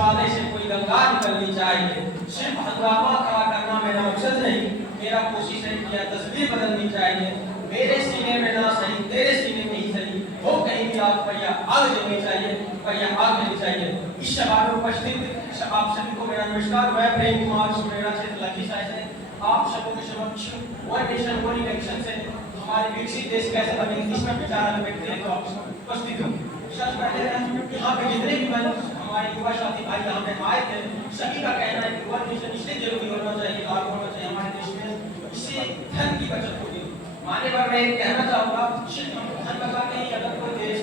शिवालय से कोई गंगा निकलनी चाहिए। सिर्फ हंगामा खड़ा करना मेरा मकसद नहीं, मेरा कोशिश है कि यह तस्वीर बदलनी चाहिए। मेरे सीने में ना सही तेरे सीने में ही सही हो, कहीं भी आप पहिया आगे देनी चाहिए, पहिया आगे देनी चाहिए। इस सभा में उपस्थित आप सभी को मेरा नमस्कार। मैं प्रेम कुमार सुमेरा क्षेत्र लखीसराय से आप सबों के समक्ष वन नेशन वन इलेक्शन से हमारे विकसित देश कैसे बने इसमें विचार व्यक्त करने को उपस्थित हूँ। सबसे पहले यहाँ पे जितने भी हमारे युवा साथी भाई यहाँ पे आए थे, सभी का कहना है कि वन नेशन इसलिए जरूरी होना चाहिए, लागू होना चाहिए हमारे देश में, इससे धन की बचत होगी। माने पर मैं कहना चाहूँगा, सिर्फ हम धन बचा के ही अगर कोई देश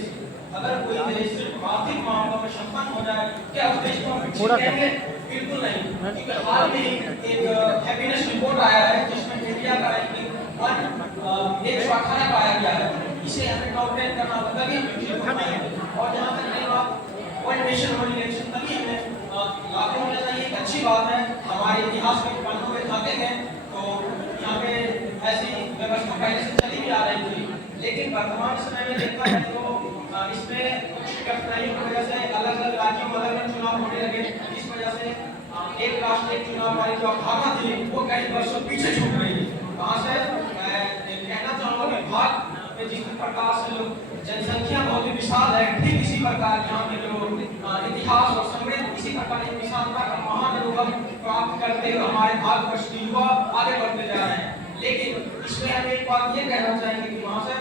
सिर्फ आर्थिक मामलों में संपन्न हो जाए, क्या उस देश को हम विकसित कहेंगे? बिल्कुल नहीं। क्योंकि हाल में एक हैप्पीनेस रिपोर्ट आया है जिसमें इंडिया का रैंकिंग 118 पाया गया है। इसे हमें टॉप 10 करना होगा तभी हम विकसित हो पाएंगे। और जहाँ तक रही बात वन नेशन वन इलेक्शन, तभी हमें लागू होना चाहिए। एक अच्छी बात है, हमारे इतिहास के पन्नों में झांके हैं तो यहाँ पे ऐसी व्यवस्था पहले से चली भी आ रही थी, लेकिन वर्तमान समय में देखा है तो इसमें कुछ कठिनाइयों की वजह से अलग अलग राज्यों में अलग अलग चुनाव होने लगे। इस वजह से एक राष्ट्र एक चुनाव वाली जो अवधारणा थी वो कई वर्षों पीछे छूट गई। वहाँ से मैं कहना चाहूँगा कि भारत में जिस प्रकार से जनसंख्या बहुत ही विशाल है, ठीक इसी प्रकार यहाँ के जो इतिहास और समृद्ध इसी प्रकार की विशालता का महान अनुभव प्राप्त करते हुए हमारे भारतवर्ष के युवा आगे बढ़ते जा रहे हैं। लेकिन इसमें हम एक बात ये कहना चाहेंगे कि वहाँ से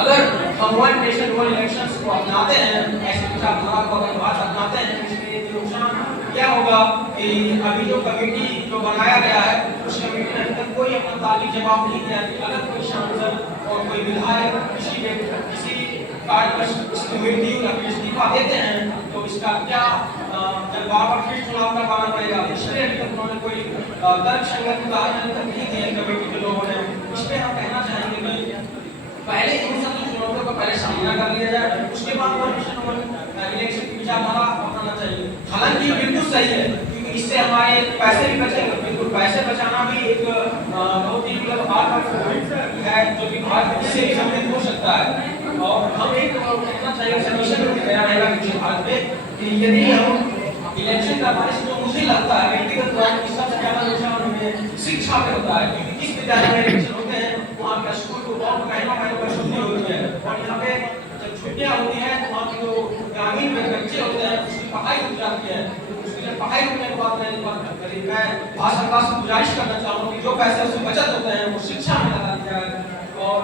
अगर हम वन नेशन वन इलेक्शंस को अपनाते हैं, ऐसे विचारधारा को अगर बात अपनाते हैं, इसमें नुकसान क्या होगा कि अभी जो कमेटी जो बनाया गया है उस कमेटी ने अभी तक कोई अपना तार्किक जवाब नहीं दिया कि अगर कोई सांसद और कोई विधायक किसी कार्य कमेटी या इस्तीफा देते हैं तो इसका क्या जब बार फिर चुनाव करवाना पड़ेगा। इसलिए अभी तक उन्होंने कोई तर्कसंगत उदाहरण तक नहीं दिया कमेटी के लोगों ने। इसमें हम कहना चाहेंगे कि पहले इन सब चुनौतियों का पहले सामना कर लिया जाए, उसके बाद वन नेशन वन इलेक्शन की विचारधारा अपनाना चाहिए। हालांकि ये बिल्कुल सही है क्योंकि इससे हमारे पैसे भी बचेंगे। बिल्कुल पैसे बचाना भी एक बहुत ही है जो कि भारत इससे भी समृद्ध हो सकता है। और हम एक कहना चाहिए समीक्षा में मेरा रहेगा कि भारत में कि यदि हम इलेक्शन करवाने से जो मुझे लगता है व्यक्तिगत तौर पर सबसे ज्यादा नुकसान हमें शिक्षा में होता है, क्योंकि जिस विद्यालय में इलेक्शन होते हैं वहाँ का स्कूल को बहुत महीनों पर छुट्टी होती है और यहाँ पे जब छुट्टियाँ होती हैं तो वहाँ के जो ग्रामीण बच्चे होते हैं उसकी पढ़ाई रुक जाती है। उसकी जब पढ़ाई रुकने के बाद मैं भारत सरकार से गुजारिश करना चाहूँगा कि जो पैसे उससे बचत होते हैं वो शिक्षा में लगा दिया जाए। और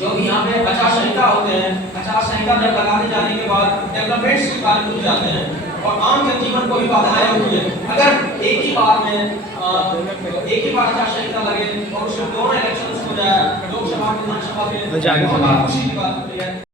जो भी यहाँ पे 50 संहिता होते हैं, 50 संहिता जब लगा दी जाने के बाद डेवलपमेंट्स के कार्य रुक जाते हैं और आम जनजीवन को भी बाधाएं होती है। अगर एक ही बार 50 संहिता लगे और उसमें दोनों इलेक्शंस हो जाए, लोकसभा विधानसभा के, खुशी की बात होती है।